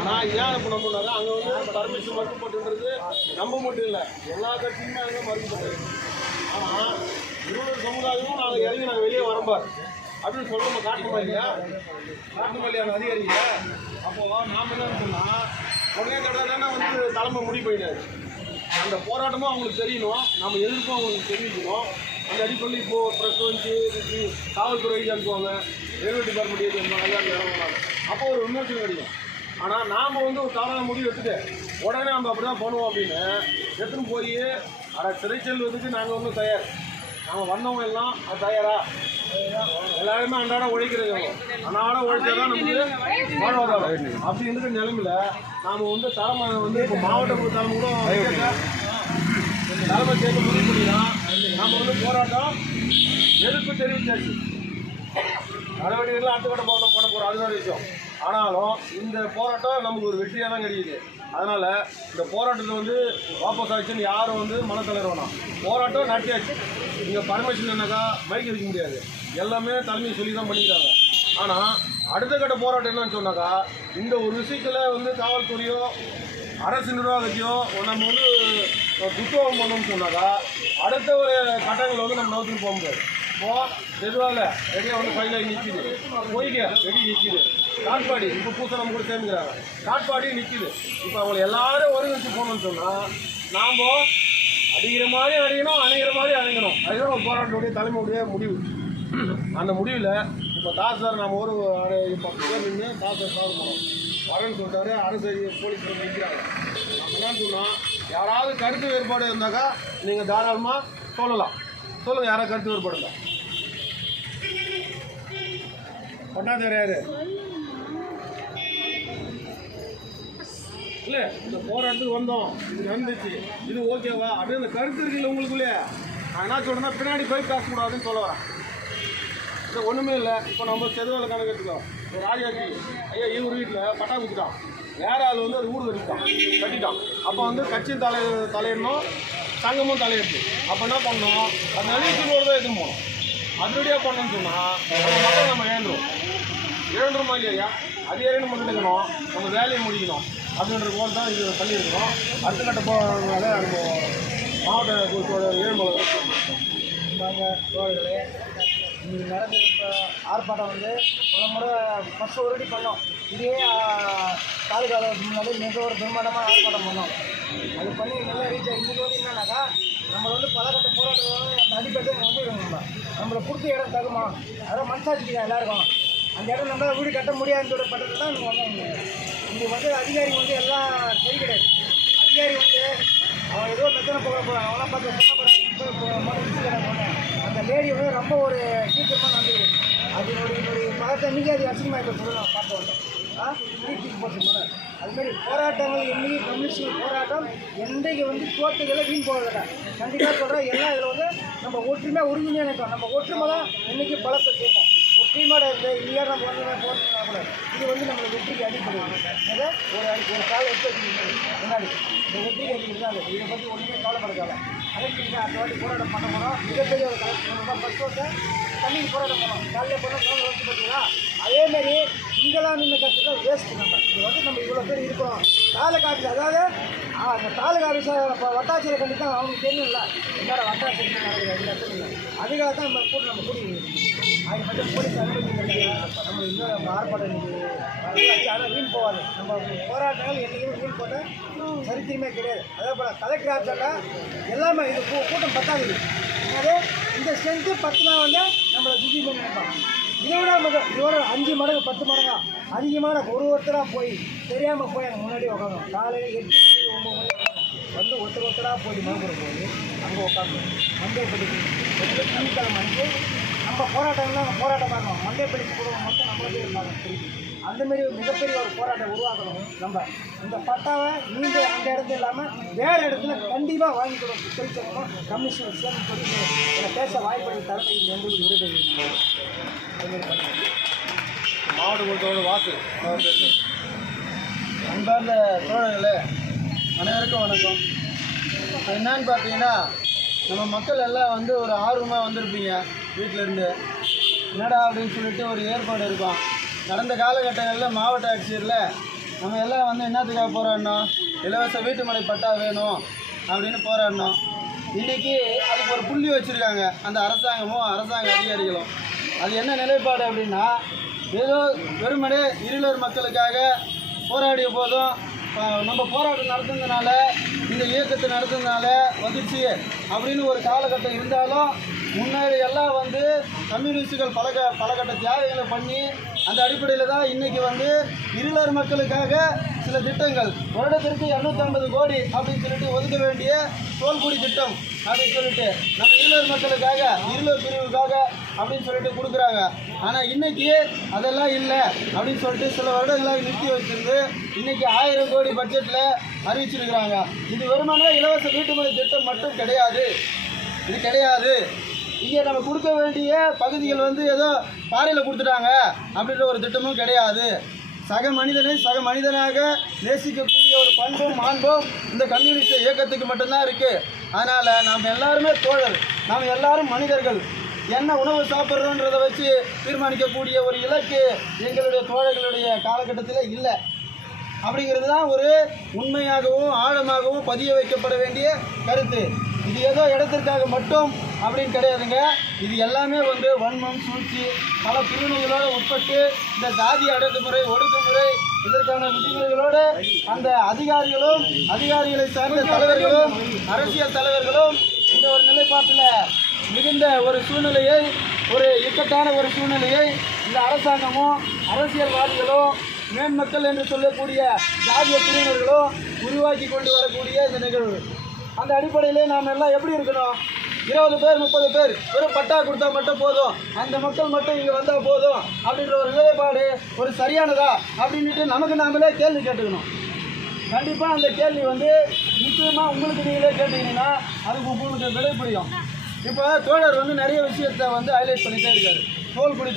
ஆனால் ஏன் இப்போ நம்ம அங்கே வந்து பர்மிஷன் மறுக்கப்பட்டுன்றது நம்ம மட்டும் இல்லை, எல்லா கட்சியுமே அங்கே மறுக்கப்பட்டது. ஆனால் இருபது சமுதாயமும் நாங்கள் இறங்கி நாங்கள் வெளியே வரம்பார் அப்படின்னு சொல்ல நம்ம காட்டணுமா இல்லையா? காட்டணுமா இல்லையா அந்த அதிகாரிங்க? அப்போது நாம் என்ன சொன்னால் உடனே தானே வந்து தலைமை முடிவு போயிடாது. அந்த போராட்டமும் அவங்களுக்கு தெரியணும், நம்ம எதிர்ப்பும் அவங்களுக்கு தெரிவிக்கணும். அந்த அடிப்படையில் இப்போது ப்ரெஸ் வந்து காவல்துறை அனுப்புவாங்க, ரயில்வே டிபார்ட்மெண்ட் அனுப்புவாங்க, எல்லாரும் இறங்குவாங்க. அப்போ ஒரு விமர்சனம் கிடைக்கும். ஆனால் நாம் வந்து ஒரு தவறான முடிவு எடுத்துட்டு உடனே நம்ம அப்படி தான் பண்ணுவோம் அப்படின்னு எடுத்துன்னு போய் சிறை செல்வதுக்கு நாங்கள் ஒன்றும் தயார். நாங்கள் வந்தவங்க எல்லாம் அது தயாரா? எல்லாருமே அன்றாட உழைக்கிறது, அன்றாட உழைச்சா தான் நமக்கு வாழ்வாதாரம். அப்படி இருக்கிற நிலைமையில் நாம் வந்து தலைமை வந்து இப்போ மாவட்ட தலைமை கூட தலைமை சேர்க்க முடிவு பண்ணினா நம்ம வந்து போராட்டம் எதிர்ப்பு தெரிவிச்சாச்சு. நடவடிக்கைகள் அடுத்த கட்ட போராட்டம் பண்ண போகிறோம், அதுதான் விஷயம். ஆனாலும் இந்த போராட்டம் நமக்கு ஒரு வெற்றியாக தான் கிடைக்குது. அதனால் இந்த போராட்டத்தை வந்து வாபஸ் ஆச்சுன்னு யாரும் வந்து மனத்தளர வேணாம். போராட்டம் நடத்தியாச்சு. இங்கே பர்மிஷன் என்னக்கா மைக் இருக்க முடியாது, எல்லாமே தலைமையை சொல்லி தான் பண்ணிக்கிறாங்க. ஆனால் அடுத்த கட்ட போராட்டம் என்னன்னு சொன்னாக்கா, இந்த ஒரு விஷயத்தில் வந்து காவல்துறையோ அரசு நிர்வாகத்தையோ நம்ம வந்து புத்தகம் பண்ணணும்னு சொன்னாக்கா அடுத்த ஒரு கட்டங்களை வந்து நம்ம நோக்கி போக முடியாது. இப்போது எதுவாக ரெடியாக வந்து ஃபைலாகி நிற்கிது, போய்க்க ரெடி நிற்கிது. காட்பாடி இப்போ புதுசாக நம்ம கூட சேர்ந்துக்கிறாங்க, காட்பாடி நிற்கிது. இப்போ அவங்களை எல்லாரும் ஒருங்கிணைச்சு போகணும்னு சொன்னால் நாம் அடிக்கிற மாதிரி அடிக்கணும், அணைகிற மாதிரி அணைக்கணும். அதுதான் ஒரு போராட்டத்துடைய தலைமையுடைய முடிவு. அந்த முடிவில் இப்போ தாசார் நம்ம ஒரு 10 பேர் நின்று தாசார் சார் போனோம் வரேன்னு சொல்லிட்டாரு. அரசு போலீஸ் நிற்கிறாங்க. என்னன்னு சொன்னால் யாராவது கருத்து வேறுபாடு இருந்தாக்கா நீங்கள் தாராளமாக சொல்லலாம். சொல்லுங்கள், யாராவது கருத்து வேறுபாடு இருந்தால். கொண்டாந்தவர் யார்? இல்லை, இந்த போராட்டத்துக்கு வந்தோம், இது நடந்துச்சு, இது ஓகேவா அப்படின்னு இந்த கருத்து இருக்குல்ல உங்களுக்குள்ளே. நான் என்ன சொல்கிறேன்னா பின்னாடி போய் பேசக்கூடாதுன்னு சொல்ல வரேன். இது ஒன்றுமே இல்லை. இப்போ நம்ம செதுவாவில் கணக்கு எடுத்துக்கோம். இப்போ ராஜாஜி ஐயா இவர் வீட்டில் பட்டா குத்திட்டான், வேற ஆள் வந்து அது ஊடு கட்டிட்டான். அப்போ வந்து கட்சி தலையிடணும், சங்கமும் தலையிடுச்சு. அப்போ என்ன பண்ணோம், அது நலிவுக்கு தான் எதுவும் போகணும். அதிரடியாக பண்ணணும்னு சொன்னால் நம்ம மக்கள் நம்ம இழந்துருமா இல்லையா? அதிகாரின்னு முடிக்கணும், நம்ம வேலையை முடிக்கணும் அப்படின்ற போல் தான் இது பண்ணியிருக்கிறோம். அடுத்த கட்ட போகிறதுனால நம்ம மாவட்ட குழுவோட ஏழுமலை நாங்கள் தோழர்களே இன்றைக்கி நடந்த இப்போ ஆர்ப்பாட்டம் வந்து பல முறை ஃபஸ்ட்டு ஒரு அடி பண்ணோம். இதே தாலுக்காவில் முன்னாடி மிக ஒரு பிரம்மாண்டமாக ஆர்ப்பாட்டம் பண்ணோம். அது பண்ணி நல்லா ரீச் ஆகி இன்றைக்கி வந்து என்னன்னாக்கா நம்மளை வந்து பலகட்ட போராட்டங்கள் அந்த அடிப்படை வந்து நம்மளை கொடுத்த இடம் தகுமா, அதான் மனசாட்சிக்கு தான் எல்லாருக்கும். அந்த இடம் நம்ம வீடு கட்ட முடியாதுன்ற பட்டத்தில் தான் இங்கே வந்தாங்க. இங்கே வந்து அதிகாரி வந்து எல்லாம் சரி கிடையாது. அதிகாரி வந்து அவன் ஏதோ மெத்தனை போக போகிறான், அவங்களாம் பார்த்து அந்த லேடி வந்து ரொம்ப ஒரு சீக்கிரமாக நடந்துது. என்னுடைய பதத்தை இன்றைக்கி அது அசிங்கமாக இப்போ சொல்லலாம் பார்த்து வந்தோம். வீட்டுக்கு போட்டு அதுமாரி போராட்டங்கள் என்றைக்கு கம்யூனிஸ்ட் போராட்டம் என்றைக்கு வந்து தோத்துக்களை வீண் போகிறதில்ல. கண்டிப்பாக சொல்கிறேன், எல்லாம் இதில் வந்து நம்ம ஒற்றுமையாக உறுதியாக நினைப்போம். நம்ம ஒற்றுமை தான் என்றைக்கு பலத்தை சேர்ப்போம். ஒற்றுமையோட இந்த இல்லையா நம்ம வந்து போகிறதுனா கூட இது வந்து நம்மளை வெற்றிக்கு அடிப்படை. அதை ஒரு காலை எடுத்து முன்னாடி இந்த வெற்றிக்கு அடிக்கிறது இதை பற்றி ஒன்றுமே கவலைப்படாத. அதற்கு அடுத்த வாட்டி போராட்டம் பண்ண போகிறோம். மிகப்பெரிய ஒரு கலெக்டர் தான் ஃபஸ்ட் வருஷம் தண்ணிக்கு போராட்டம் பண்ணோம். காலையில் போனால் கவலை வந்து பார்த்தீங்கன்னா அதேமாரி இங்கெல்லாம் நின்று கற்றுக்க வேஸ்ட்டு. இது வந்து நம்ம இவ்வளோ பேர் இருக்கோம். தாலுக்கா ஆஃபீஸ், அதாவது அந்த தாலுக்கா ஆஃபீஸர் இப்போ வட்டாட்சியரை கண்டி தான் அவங்களுக்கு தெரியும்ல என்னோட வட்டாட்சியர் நடக்குது. அதுக்காக தான் நம்ம கூட்டு நம்ம கூடி அது மட்டும் போலீஸ் அனுமதி நம்ம இன்னும் நம்ம ஆர்ப்பாட்டம் ஆனால் வீண் போகாது. நம்ம போராட்டங்கள் என்றைக்குமே வீண் போட்ட சரித்திரமே கிடையாது. அதே போல் கலெக்டர் ஆஃபீஸில் எல்லாமே இது கூட்டம் பத்தாது. அதாவது இந்த ஸ்ட்ரென்த்து 10 நாள் வந்து நம்மளை சுற்றி பண்ணி நினைப்பாங்க. இதை விட இதோட 5 மடங்கு 10 மடங்கா அதிகமான ஒருத்தராக போய் தெரியாமல் போய் அங்கே முன்னாடி உட்காந்தோம். காலையில் 8 மணி 9 மணி வந்து ஒருத்தராக போய் மறுபுறம் போய் அங்கே உட்காந்து மண்டேப்பள்ளிக்கு திங்கக்கிழமை அன்றைக்கி நம்ம போராட்டம்லாம் போராட்டம் பார்க்கணும். மண்டேப்பள்ளிக்கு போடுவோம் மொத்தம் நம்மளே இருப்பாங்க திருப்பி. அந்தமாரி ஒரு மிகப்பெரிய ஒரு போராட்டம் உருவாக்கணும். நம்ம இந்த பட்டாவை நீங்கள் அந்த இடத்துல இல்லாமல் வேறு இடத்துல கண்டிப்பாக வாங்கி கொடுக்கணும். தெரிவிச்சிருக்கணும். கமிஷனர் சேர்ந்து சொல்லி என்னை பேச வாய்ப்படைய தலைமை எங்களுக்கு விருது அதுமாரி பண்ணுவோம். மாவட்ட குழுவோட வாசு அன்பார்ந்த தோழர்களே அனைவருக்கும் வணக்கம். என்னன்னு பார்த்தீங்கன்னா நம்ம மக்கள் எல்லாம் வந்து ஒரு ஆர்வமாக வந்திருப்பீங்க வீட்டிலேருந்து. என்னடா அப்படின்னு சொல்லிட்டு ஒரு ஏற்பாடு இருக்கும். கடந்த காலகட்டங்களில் மாவட்ட ஆட்சியரில் நம்ம எல்லாம் வந்து என்னத்துக்காக போராடினோம்? இலவச வீட்டுமனை பட்டா வேணும் அப்படின்னு போராடினோம். இன்றைக்கி அதுக்கு ஒரு புள்ளி வச்சுருக்காங்க அந்த அரசாங்கமும் அரசாங்க அதிகாரிகளும். அது என்ன நிலைப்பாடு அப்படின்னா, ஏதோ வெறுமனே இருளர் மக்களுக்காக போராடிய போதும் நம்ம போராட்டம் நடத்துனதுனால, இந்த இயக்கத்தை நடத்துனதுனால வந்துச்சு அப்படின்னு ஒரு காலகட்டம் இருந்தாலும், முன்னாடி எல்லாம் வந்து கம்யூனிஸ்டுகள் பலகட்ட தியாகங்களை பண்ணி அந்த அடிப்படையில் தான் இன்றைக்கி வந்து இருளர் மக்களுக்காக சில திட்டங்கள் வருடத்திற்கு 250 கோடி அப்படின்னு சொல்லிட்டு ஒதுக்க வேண்டிய தோல்குடி திட்டம் அப்படின்னு சொல்லிட்டு நம்ம இருளர் மக்களுக்காக இருளர் பிரிவுக்காக அப்படின்னு சொல்லிட்டு கொடுக்குறாங்க. ஆனால் இன்றைக்கி அதெல்லாம் இல்லை அப்படின்னு சொல்லிட்டு சில வருடங்களாக நிறுத்தி வச்சிருந்து இன்றைக்கி 1000 கோடி பட்ஜெட்டில் அறிவிச்சிருக்கிறாங்க. இது வெறுமனே இலவச வீட்டுமனை திட்டம் மட்டும் கிடையாது. இது கிடையாது. இங்கே நம்ம கொடுக்க வேண்டிய பகுதிகள் வந்து ஏதோ பாறையில் கொடுத்துட்டாங்க அப்படின்ற ஒரு திட்டமும் கிடையாது. சக மனிதனை சக மனிதனாக நேசிக்கக்கூடிய ஒரு பண்பும் மாண்பும் இந்த கம்யூனிஸ்ட் இயக்கத்துக்கு மட்டும்தான் இருக்குது. அதனால் நாம் எல்லாருமே தோழர், நாம் எல்லாரும் மனிதர்கள். என்ன உணவு சாப்பிட்றோன்றதை வச்சு தீர்மானிக்கக்கூடிய ஒரு இலக்கு எங்களுடைய தோழர்களுடைய காலகட்டத்தில் இல்லை. அப்படிங்கிறது தான் ஒரு உண்மையாகவும் ஆழமாகவும் பதிய வைக்கப்பட வேண்டிய கருத்து. இது ஏதோ இடத்திற்காக மட்டும் அப்படின்னு கிடையாதுங்க. இது எல்லாமே வந்து வன்மம், சூழ்ச்சி, பல பிரிவினைகளோடு உட்பட்டு இந்த ஜாதி அடக்குமுறை, ஒடுக்குமுறை, இதற்கான விதிமுறைகளோடு அந்த அதிகாரிகளும் அதிகாரிகளை சார்ந்த தலைவர்களும் அரசியல் தலைவர்களும் இந்த ஒரு நிலைப்பாட்டில் மிகுந்த ஒரு சூழ்நிலையை, ஒரு இக்கட்டான ஒரு சூழ்நிலையை இந்த அரசாங்கமும் அரசியல்வாதிகளும் மேன்மக்கள் என்று சொல்லக்கூடிய ஜாதிய பிரிவினர்களும் உருவாக்கி கொண்டு வரக்கூடிய இந்த நிகழ்வு. அந்த அடிப்படையிலே நாம் எல்லாம் எப்படி இருக்கணும்? 20 பேர் 30 பேர் வெறும் பட்டா கொடுத்தா மட்டும் போதும், அந்த மக்கள் மட்டும் இங்கே வந்தால் போதும் அப்படின்ற ஒரு நிலைப்பாடு ஒரு சரியானதா அப்படின்ட்டு நமக்கு நாமளே கேள்வி கேட்டுக்கணும். கண்டிப்பாக அந்த கேள்வி வந்து நிச்சயமாக உங்களுக்கு நீங்களே கேட்டீங்கன்னா அதுக்கு உங்களுக்கு விடை புரியும். இப்போ தோழர் வந்து நிறைய விஷயத்தை வந்து ஹைலைட் பண்ணிகிட்டே இருக்காரு. தோல்குடி